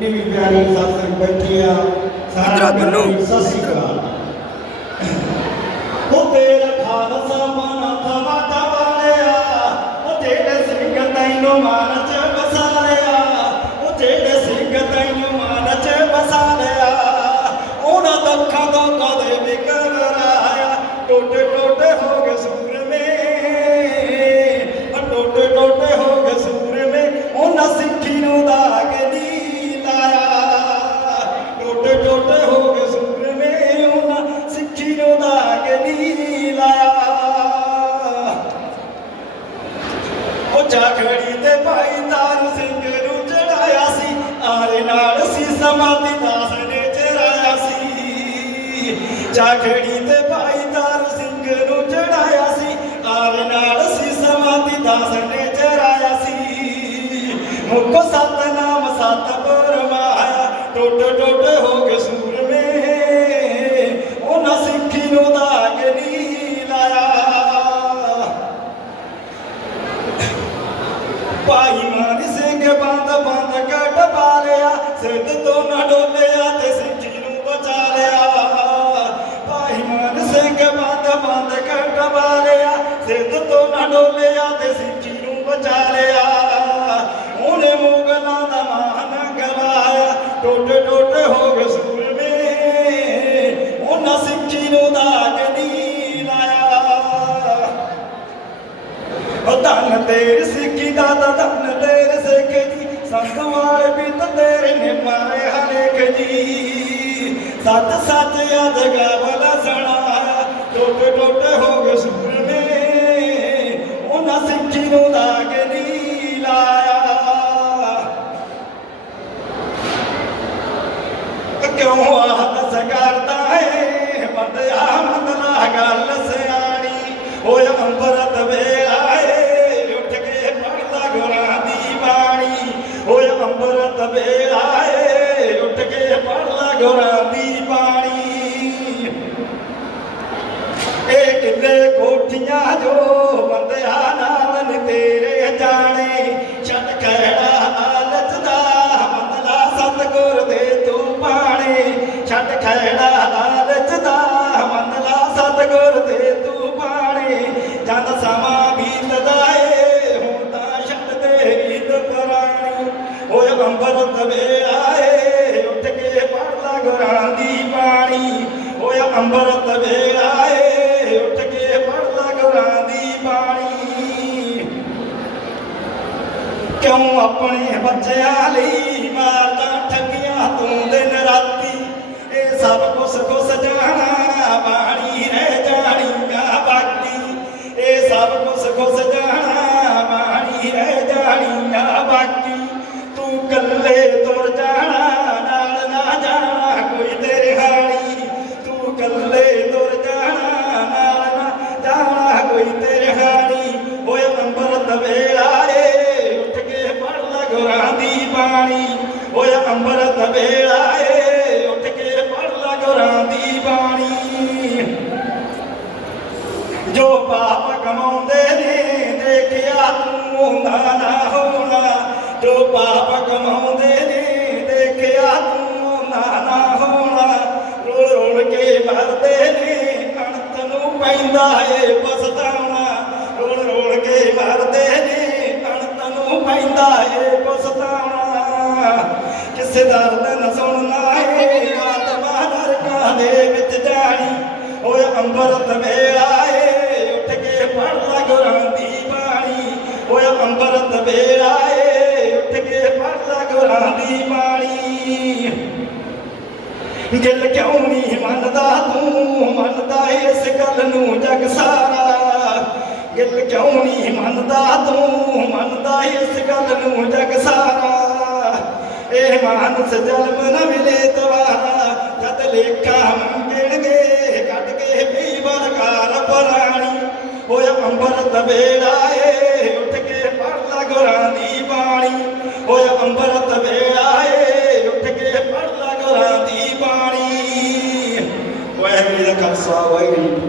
ਜਿੰਨੀ ਵੀ ਪਿਆਰੀ ਸਾਥ ਬੈਠੀ ਆ ਸਾਰਾ ਪਿਆਰੀ ਸਤਿ ਸ਼੍ਰੀ ਅਕਾਲ। ਉਹ ਤੇਰਾ ਖਾਲਸਾ ਮਨ ਥਵਾ ਉਹ ਜਾਖੜੀ ਤੇ ਭਾਈ ਤਾਰੂ ਸਿੰਘ ਨੂੰ ਚੜਾਇਆ ਸੀ। ਆਰੇ ਨਾਲ ਸੀ ਸਮਾਧੀ ਦਾਸ ਨੇ ਚੜਾਇਆ ਸੀ। ਜਾਖੜੀ ਤੇ ਭਾਈ ਤਾਰੂ ਸਿੰਘ ਨੂੰ ਚੜਾਇਆ ਸੀ। ਆਰੇ ਨਾਲ ਸੀ ਸਮਾਧੀ ਦਾਸ ਨੇ ਚੜਾਇਆ ਸੀ। ਮੁੱਖ ਸਤਨਾਮ ਸਿੱਧ ਤੋਂ ਨਾ ਡੋਲਿਆ ਤੇ ਸਿੱਖੀ ਨੂੰ ਬਚਾ ਲਿਆ। ਭਾਈ ਮਾਨ ਸਿੰਘ ਬੰਦ ਬੰਦ ਕੱਢ ਲਿਆ ਸਿੱਧ ਤੋਂ ਨਾ ਡੋਲਿਆ ਤੇ ਸਿੱਖੀ ਨੂੰ ਬਚਾ ਲਿਆ। ਉਹਨੇ ਮੁਗਲਾਂ ਦਾ ਮਾਨ ਗਵਾਇਆ। ਟੋਟੇ ਟੋਟੇ ਹੋ ਗਏ ਸੂਰਮੇ। ਉਹਨਾਂ ਸਿੱਖੀ ਨੂੰ ਦਾਗ ਨਹੀਂ ਲਾਇਆ। ਉਹ ਧੰਨ ਤੇਰੇ ਸਿੱਖੀ ਦਾ ਤਾਂ ਧੰਨ ਜੀ ਸੰਤ ਤੇਰੇ ਨੇ ਮਾਰੇ ਹਰੇਕ ਜੀ। ਸੱਚ ਸੱਚ ਅਜ ਗਾਵਲਾ ਸੁਣਾ ਟੋਟੇ ਟੋਟੇ ਹੋ ਗਏ ਸੂਰਮੇ ਉਹਨਾਂ ਸਿੱਖੀ ਨੂੰ ਦਾਗ ਨਹੀਂ ਲਾਇਆ। ਕਿਉਂ ਗੁਰਾਂ ਦੀ ਬਾਣੀ ਇਹ ਕਿੱਲੇ ਕੋਠੀਆਂ ਜੋ ਬੰਦਿਆ ਨਾਲ ਤੇਰੇ ਜਾਣੇ। ਛੱਡ ਖੈੜਾ ਹਾਲਤ ਦਾ ਮੰਦਲਾ ਸਤਗੁਰ ਦੇ ਤੂੰ ਪਾਣੇ। ਛੱਡ ਖੈੜਾ ਹਾਲਤ ਦਾ ਮੰਦਲਾ ਸਤਗੁਰ ਦੇ ਤੂੰ ਪਾਣੇ। ਜਦ ਸਮਾਂ ਬੀਤਦਾ ਏ, ਹੁਣ ਤਾਂ ਛੱਡ ਦੇ ਰੀਤ ਪੁਰਾਣੀ। ਓਏ ਅੰਬਰਤ ਵੇਲਾ ਓਏ ਅੰਬਰਤ ਵੇਲਾ ਏ, ਉੱਠ ਕੇ ਪੜ ਲਾ ਦੀ ਬਾਣੀ। ਕਿਉਂ ਆਪਣੇ ਬੱਚਿਆਂ ਲਈ ਮਾਰਦਾ ਠੱਗੀਆਂ ਤੂੰ ਦਿਨ ਰਾਤੀ? ਇਹ ਸਭ ਕੁਛ ਕੁਛ ਜਾਣਾ, ਬਾਣੀ ਰਹਿ ਜਾਣੀਆਂ ਬਾਕੀ। ਇਹ ਸਭ ਕੁਛ ਕੁਛ ਜਾਣਾ, ਬਾਣੀ ਰਹਿ ਜਾਣੀਆਂ ਬਾਕੀ। ਤੂੰ ਕੱਲੇ ਓਏ ਅੰਬਰਤ ਵੇਲਾ ਏ ਉੱਠ ਕੇ ਪੜ ਲੈ ਗੁਰਾਂ ਦੀ ਬਾਣੀ। ਜੋ ਪਾਪ ਕਮਾਉਂਦੇ ਨੇ, ਦੇਖਿਆ ਤੂੰ ਹੁੰਦਾ ਨਾ ਹੋਣਾ। ਜੋ ਪਾਪ ਕਮਾਉਂਦੇ ਨੇ, ਦੇਖਿਆ ਤੂੰ ਹੁੰਦਾ ਨਾ ਹੋਣਾ। ਰੋਲ ਰੋਲ ਕੇ ਮਰਦੇ ਨੇ ਅਣਤ ਨੂੰ ਪੈਂਦਾ ਏ। ਕਿਸੇ ਦਰਦ ਸੁਣਨਾ ਏ। ਆਤਮਾ ਨਰਕਾਂ ਦੇ ਵਿੱਚ ਜਾਣੀ। ਓਏ ਅੰਮ੍ਰਿਤ ਵੇਲਾ ਏ, ਉੱਠ ਕੇ ਪੜ ਲਾ ਗੁਰਾਂ ਦੀ ਬਾਣੀ। ਓਏ ਅੰਮ੍ਰਿਤ ਵੇਲਾ ਏ, ਉੱਠ ਕੇ ਪੜ ਲਾ ਗੁਰਾਂ ਦੀ ਬਾਣੀ। ਗਿਲ ਕਿਉਂ ਨਹੀਂ ਮੰਨਦਾ ਤੂੰ? ਮੰਨਦਾ ਇਸ ਗੱਲ ਨੂੰ ਜਗ ਸਾਰਾ। ਗਿਲ ਕਿਉਂ ਨਹੀਂ ਮੰਨਦਾ ਮਾਨਸ ਜਨਮ ਨ ਮਿਲੇ ਦੁਬਾਰਾ ਜਦ ਲੇਖਾ ਮੰਗਣਗੇ, ਕੱਢ ਕੇ ਵੀ ਬਲਕਾਰ ਪਰਾਣੀ। ਹੋਏ ਅੰਬਰਤ ਵੇਲਾ ਏ, ਉੱਠ ਕੇ ਪੜ ਲਾ ਗੁਰਾਂ ਦੀ ਬਾਣੀ ਹੋਏ ਅੰਬਰਤ ਵੇਲਾ ਏ, ਉੱਠ ਕੇ ਪੜ ਲਾ ਗੁਰਾਂ ਦੀ ਬਾਣੀ। ਵਾਹਿਗੁਰੂ ਜੀ ਖਾਲਸਾ, ਵਾਹਿਗੁਰੂ